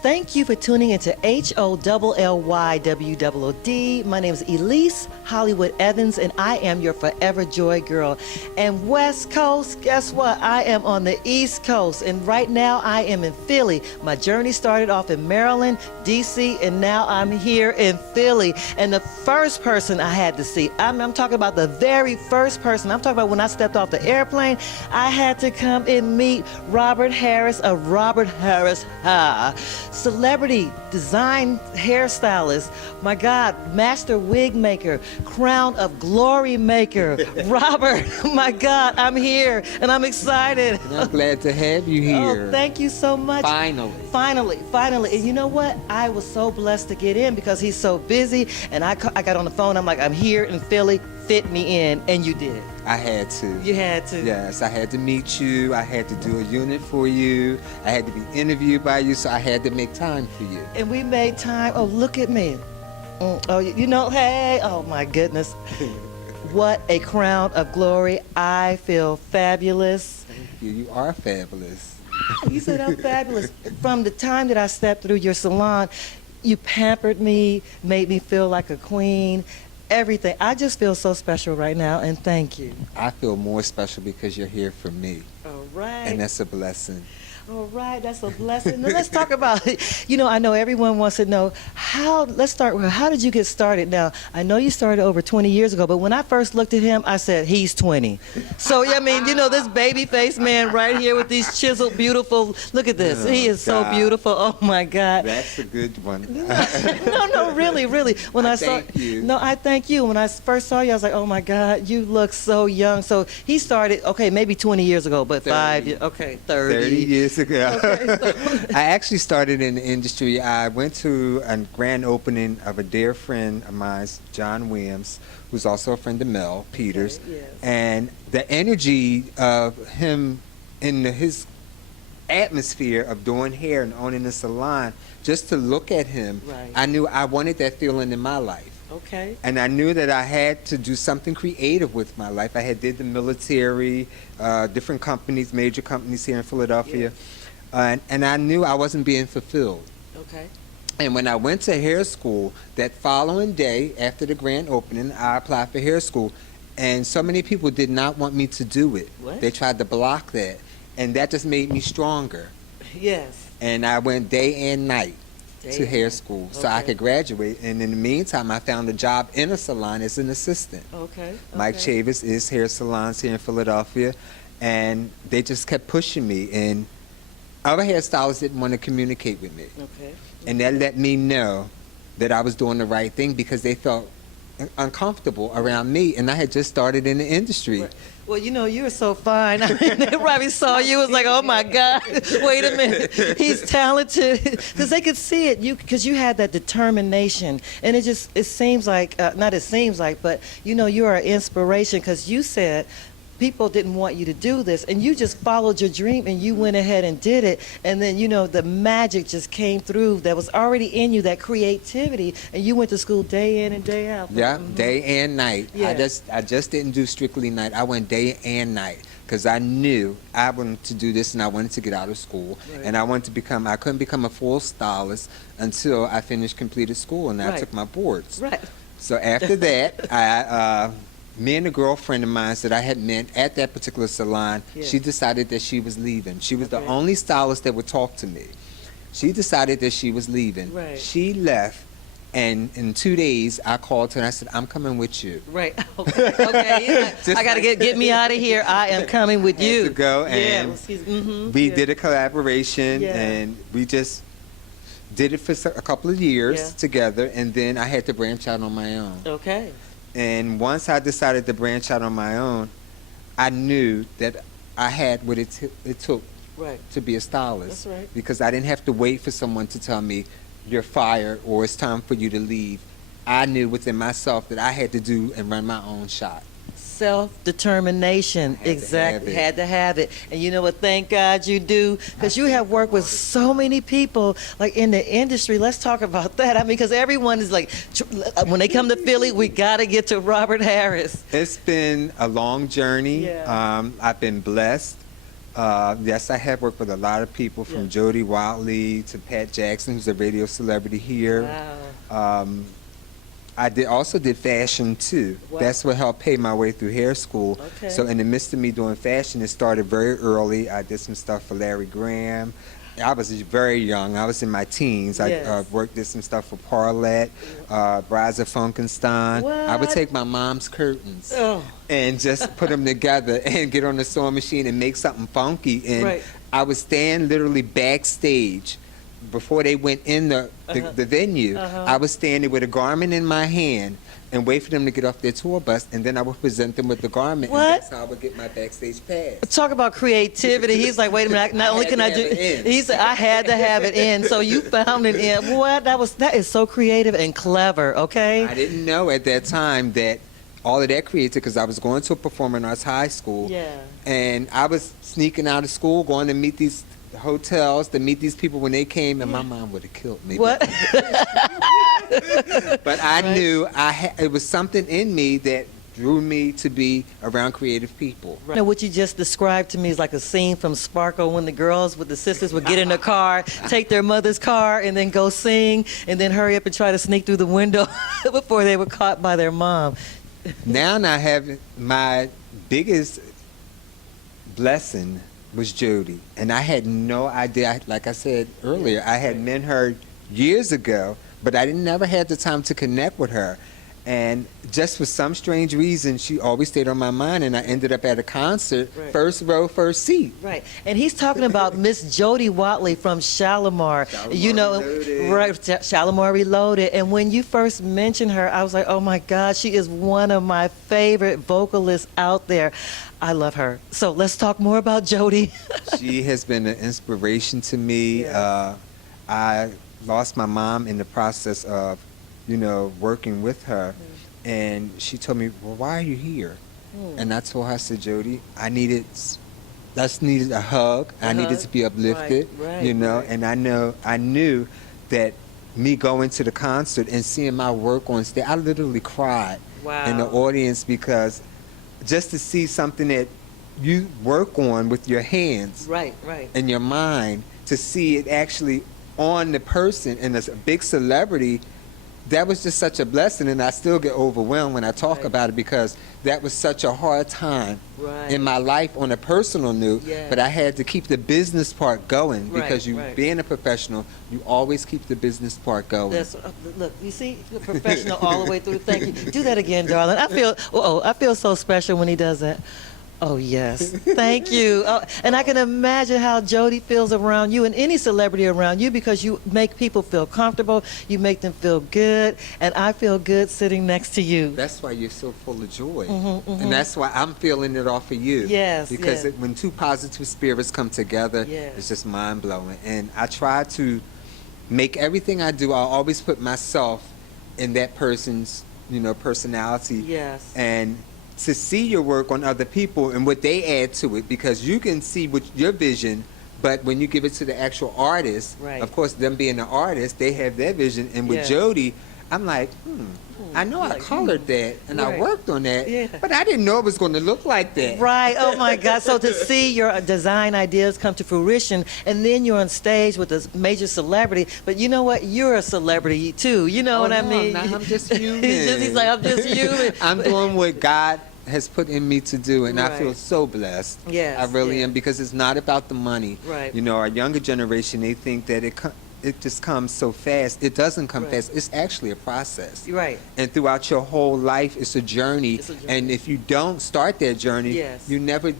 Thank you for tuning into HOLLYWOOD. My name is Elise Hollywood Evans, and I am your forever joy girl. And West Coast, guess what? I am on the East Coast, and right now I am in Philly. My journey started off in Maryland, D.C., and now I'm here in Philly. And the first person I had to see, I'm talking about the very first person. I'm talking about when I stepped off the airplane, I had to come and meet Robert Harris of Robert Harris Ha. Celebrity design hairstylist, my God, master wig maker, crown of glory maker, Robert, my God, I'm here and I'm excited. And I'm glad to have you here. Oh, thank you so much. Finally. And you know what? I was so blessed to get in because he's so busy, and I got on the phone, I'm like, I'm here in Philly, fit me in, and you did. I had to. You had to. Yes, I had to meet you. I had to do a unit for you. I had to be interviewed by you, so I had to make time for you. And we made time. Oh, look at me. Oh, you know, hey, oh my goodness. What a crown of glory. I feel fabulous. Thank you. You are fabulous. You said I'm fabulous. From the time that I stepped through your salon, you pampered me, made me feel like a queen. Everything. I just feel so special right now, and thank you. I feel more special because you're here for me. All right. And that's a blessing. All right, that's a blessing. Now let's talk about it. You know, I know everyone wants to know let's start with how did you get started? Now, I know you started over 20 years ago, but when I first looked at him, I said, he's 20. So, I mean, you know, this baby-faced man right here with these chiseled, beautiful, look at this. He is so beautiful. Oh, my God. That's a good one. No, really. When I thank you. No, I thank you. When I first saw you, I was like, oh, my God, you look so young. So he started, okay, maybe 20 years ago, but 5 years, okay, 30. 30 years ago. Okay, I actually started in the industry. I went to a grand opening of a dear friend of mine, John Williams, who's also a friend of Mel Peters. Okay, yes. And the energy of him in his atmosphere of doing hair and owning a salon, just to look at him, Right. I knew I wanted that feeling in my life. Okay. And I knew that I had to do something creative with my life. I had did the military, different companies, major companies here in Philadelphia. Yes. And I knew I wasn't being fulfilled. Okay. And when I went to hair school, that following day after the grand opening, I applied for hair school. And so many people did not want me to do it. What? They tried to block that. And that just made me stronger. Yes. And I went day and night to hair school so I Okay. could graduate. And in the meantime, I found a job in a salon as an assistant. Okay. Mike okay. Chavis is hair salons here in Philadelphia. And they just kept pushing me. And other hairstylists didn't want to communicate with me. Okay. And that let me know that I was doing the right thing because they felt uncomfortable around me. And I had just started in the industry. Right. Well, you know, you were so fine. I mean, they probably saw you. It was like, oh my God, wait a minute, he's talented. Because they could see it, because you had that determination, and it seems like, not it seems like, but you know, you are an inspiration because you said people didn't want you to do this, and you just followed your dream and you went ahead and did it, and then, you know, the magic just came through that was already in you, that creativity, and you went to school day in and day out. Yeah, day and night. Yeah. I just didn't do strictly night. I went day and night because I knew I wanted to do this and I wanted to get out of school. Right. And I couldn't become a full stylist until I completed school and I Right. took my boards. Right. So after that, me and a girlfriend of mine that I had met at that particular salon, Yeah. she decided that she was leaving. She was the Okay. only stylist that would talk to me. She decided that she was leaving. Right. She left, and in 2 days, I called her and I said, I'm coming with you. Right. Okay. I got to get me out of here. I am coming with you. To go, Yeah. and we did a collaboration, Yeah. and we just did it for a couple of years Yeah. together, and then I had to branch out on my own. Okay. And once I decided to branch out on my own, I knew that I had what it took Right. to be a stylist. That's right. Because I didn't have to wait for someone to tell me, you're fired or it's time for you to leave. I knew within myself that I had to do and run my own shop. Self-determination. Exactly. Had to have it. And you know what? Thank God you do, because you have worked with so many people, like in the industry. Let's talk about that. I mean, because everyone is like, when they come to Philly, we got to get to Robert Harris. It's been a long journey. Yeah. I've been blessed. Yes, I have worked with a lot of people from Yeah. Jody Watley to Pat Jackson, who's a radio celebrity here. Wow. I also did fashion too. Wow. That's what helped pay my way through hair school. Okay. So in the midst of me doing fashion, it started very early. I did some stuff for Larry Graham. I was very young. I was in my teens. Yes. I did some stuff for Parlette, Briza Funkenstein. I would What? take my mom's curtains Oh. and just put them together and get on the sewing machine and make something funky. And Right. I would stand literally backstage before they went in the venue. I was standing with a garment in my hand and wait for them to get off their tour bus, and then I would present them with the garment. What? And that's how I would get my backstage pass. Talk about creativity. He's like, wait a minute. Not only had can to I have do, it in. he said, I had to have it in. So you found it in. What? That is so creative and clever. Okay. I didn't know at that time that all of that created, because I was going to a performing arts high school, Yeah. and I was sneaking out of school, going to meet these hotels to meet these people when they came, and my mom would have killed me. What? But I Right. knew it was something in me that drew me to be around creative people. Now, what you just described to me is like a scene from Sparkle when the girls with the sisters would get in a car, take their mother's car, and then go sing, and then hurry up and try to sneak through the window before they were caught by their mom. Now I have my biggest blessing was Jody, and I had no idea. Like I said earlier, I had met her years ago, but I didn't never had the time to connect with her. And just for some strange reason, she always stayed on my mind, and I ended up at a concert, Right. first row, first seat. Right, and he's talking about Miss Jody Watley from Shalimar. You know, Reloaded. right? Shalimar Reloaded. And when you first mentioned her, I was like, oh my God, she is one of my favorite vocalists out there. I love her. So let's talk more about Jody. She has been an inspiration to me. Yeah. I lost my mom in the process of, working with her, and she told me, "Well, why are you here?" And I told her, I said, "Jody, I needed a hug. I needed to be uplifted, Right, right. And I knew that me going to the concert and seeing my work on stage, I literally cried in the Wow. audience, because just to see something that you work on with your hands Right, right. and your mind, to see it actually on the person, and as a big celebrity, that was just such a blessing. And I still get overwhelmed when I talk Right. about it, because that was such a hard time Right. in my life on a personal note. Yeah. But I had to keep the business part going, Right, because right. being a professional, you always keep the business part going. That's, look, you see, you're professional all the way through. Thank you. Do that again, darling. I feel so special when he does that. Oh, yes. Thank you. Oh, and I can imagine how Jody feels around you and any celebrity around you, because you make people feel comfortable. You make them feel good. And I feel good sitting next to you. That's why you're so full of joy. Mhm. And that's why I'm feeling it off of you. Yes, Because yes. when two positive spirits come together, Yes. it's just mind-blowing. And I try to make everything I do, I always put myself in that person's, personality. Yes. And to see your work on other people and what they add to it, because you can see what your vision, but when you give it to the actual artist, Right. of course, them being an artist, they have their vision. And with Yes. Jody, I'm like, I know I Like, colored that and I Right. worked on that, Yeah. but I didn't know it was going to look like that. Right. Oh my God. So to see your design ideas come to fruition, and then you're on stage with a major celebrity, but you know what? You're a celebrity too. You know what I no, mean? no, I'm just human. He's like, I'm just human. I'm doing what God has put in me to do, and I feel Right. so blessed. Yes, I really yes. am, because it's not about the money. Right. Our younger generation, they think that it just comes so fast. It doesn't come Right. fast. It's actually a process. Right. And throughout your whole life, it's a journey. It's a journey. And if you don't start that journey, Yes. you never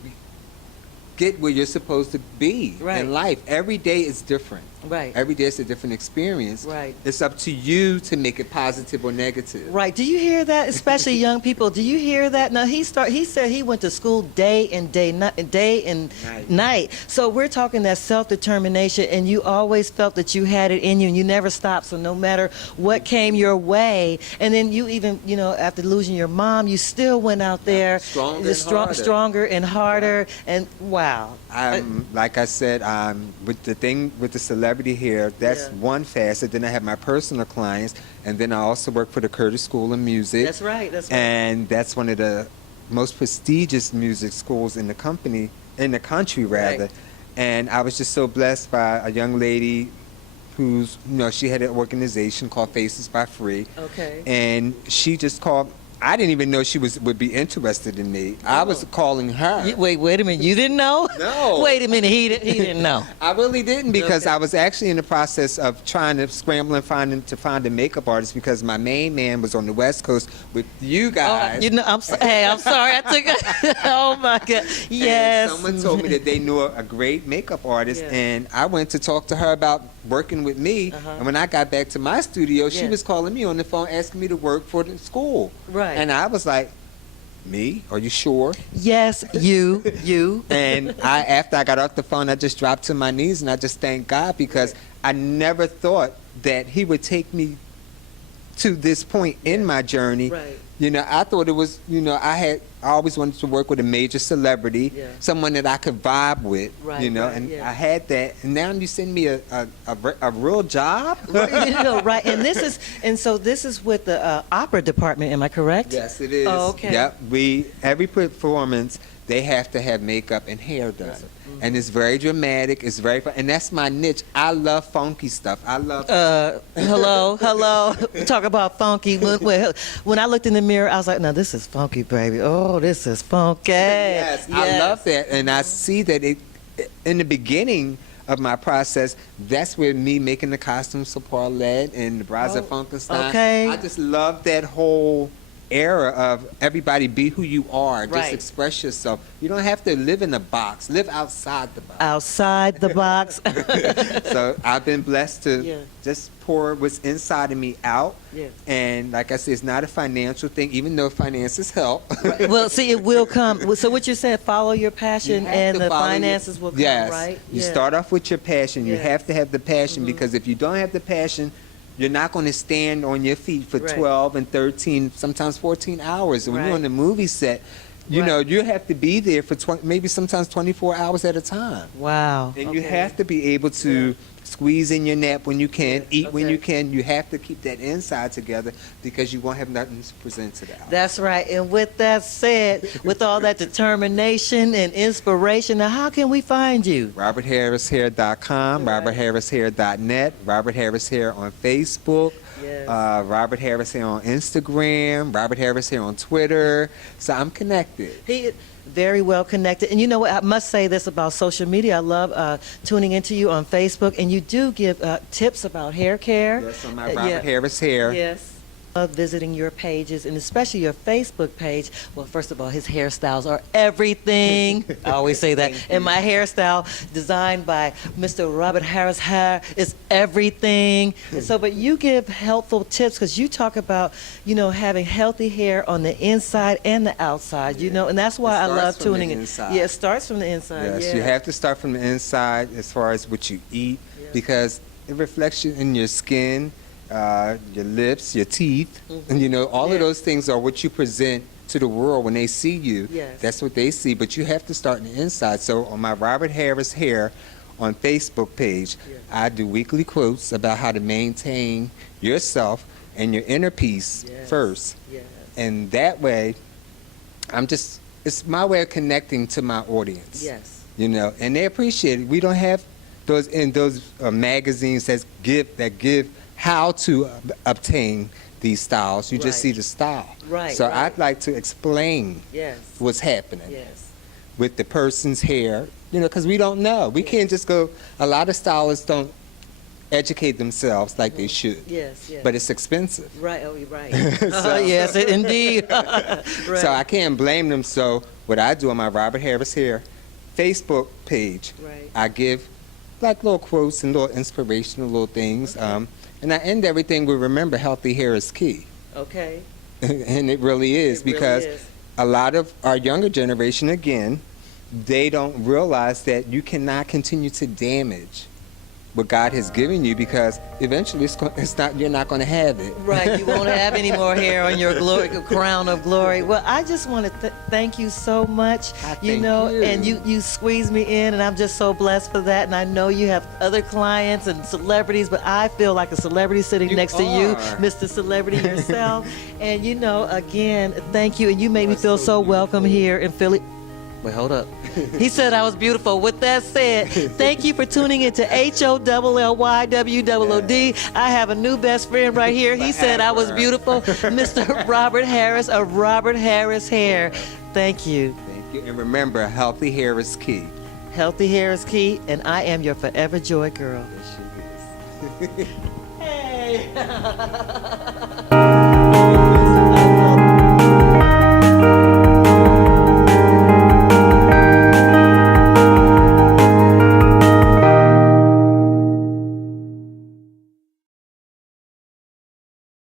get where you're supposed to be Right. in life. Every day is different. Right. Every day is a different experience. Right. It's up to you to make it positive or negative. Right. Do you hear that? Especially young people. Do you hear that? Now he said he went to school day and night. So we're talking that self-determination, and you always felt that you had it in you and you never stopped. So no matter what came your way, and then you even, after losing your mom, you still went out there Stronger and harder. stronger and harder. And wow. Like I said, with the celebrity hair, that's Yeah. one facet. Then I have my personal clients, and then I also work for the Curtis School of Music. That's right. That's right. And that's one of the most prestigious music schools in the company in the country rather. Right. And I was just so blessed by a young lady who's, she had an organization called Faces by Free. Okay. And she just called. I didn't even know she would be interested in me. I was calling her. Wait a minute. You didn't know? No. Wait a minute. He didn't know. I really didn't, because Okay. I was actually in the process of trying to scramble and find a makeup artist, because my main man was on the West Coast with you guys. I'm sorry. I took. Oh my God. Yes. And someone told me that they knew a great makeup artist, Yeah. and I went to talk to her about working with me. Uh-huh. And when I got back to my studio, she Yeah. was calling me on the phone asking me to work for the school. Right. And I was like, me? Are you sure? Yes, you. And after I got off the phone, I just dropped to my knees and I just thanked God, because I never thought that He would take me to this point in my journey. Right. I thought it was, I always wanted to work with a major celebrity, Yeah. someone that I could vibe with, Right, and yeah. I had that. And now you send me a real job? Right. And so this is with the opera department. Am I correct? Yes, it is. Oh, okay. Yep. Every performance, they have to have makeup and hair done. And it's very dramatic. It's very fun. And that's my niche. I love funky stuff. I love... Hello. Talk about funky. When I looked in the mirror, I was like, no, this is funky, baby. Oh, this is funky. Yes, I love that. And I see that in the beginning of my process, that's where me making the costumes for Paulette and the Braza Funkenstein. Okay. I just love that whole era of everybody be who you are. Just Right. express yourself. You don't have to live in a box. Live outside the box. Outside the box. So I've been blessed to Yeah. just pour what's inside of me out. Yeah. And like I said, it's not a financial thing, even though finances help. Well, see, it will come. So what you're saying, follow your passion, You have and to the follow finances will come, Yes. right? You Yeah. start off with your passion. You Yes. have to have the passion, because if you don't have the passion, you're not going to stand on your feet for Right. 12 and 13, sometimes 14 hours. And when you're Right. on the movie set, you have to be there for maybe sometimes 24 hours at a time. Wow. And you Okay. have to be able to squeeze in your nap when you can, eat when Okay. you can. You have to keep that inside together, because you won't have nothing to present to the outside. That's right. And with that said, with all that determination and inspiration, now how can we find you? RobertHarrisHair.com, Right. RobertHarrisHair.net, Robert Harris Hair on Facebook, Yes. Robert Harris Hair on Instagram, Robert Harris Hair on Twitter. So I'm connected. He is very well connected. And you know what? I must say this about social media. I love tuning into you on Facebook, and you do give tips about hair care. Yes, on my Robert Harris Hair. Yes. Love visiting your pages, and especially your Facebook page. Well, first of all, his hairstyles are everything. I always say that. And my hairstyle, designed by Mr. Robert Harris Hair, is everything. And so, but you give helpful tips, because you talk about, having healthy hair on the inside and the outside, and that's why It I starts love from tuning the in. inside. Yeah, it starts from the inside. Yes, yeah. you have to start from the inside as far as what you eat, because it reflects in your skin, your lips, your teeth, and all of those things are what you present to the world when they see you. Yes. That's what they see, but you have to start on the inside. So on my Robert Harris Hair on Facebook page, I do weekly quotes about how to maintain yourself and your inner peace first. Yes. And that way, it's my way of connecting to my audience. Yes. And they appreciate it. We don't have those magazines that give how to obtain these styles. You just Right. see the style. Right, So right. I'd like to explain Yes. what's happening Yes. with the person's hair, because we don't know. We can't just go. A lot of stylists don't educate themselves like they should. Yes. Yes. But it's expensive. Right. Oh, you're right. So- Yes, indeed. Right. So I can't blame them. So what I do on my Robert Harris Hair Facebook page, Right. I give like little quotes and little inspirational little things. And I end everything with, remember, healthy hair is key. Okay. And it really is, It really because is. a lot of our younger generation, again, they don't realize that you cannot continue to damage what God has given you, because eventually you're not going to have it. Right, you won't have any more hair on your crown of glory. Well, I just want to thank you so much. Thank you. And you squeezed me in, and I'm just so blessed for that. And I know you have other clients and celebrities, but I feel like a celebrity sitting You next to you, are. Mr. Celebrity yourself. And again, thank you. And you made me feel so welcome here in Philly. Wait, hold up. He said I was beautiful. With that said, thank you for tuning in to HOLLYWOOD. I have a new best friend right here. He said I was beautiful. Mr. Robert Harris of Robert Harris Hair. Thank you. Thank you. And remember, healthy hair is key. Healthy hair is key, and I am your forever joy girl. Yes, she is. Hey!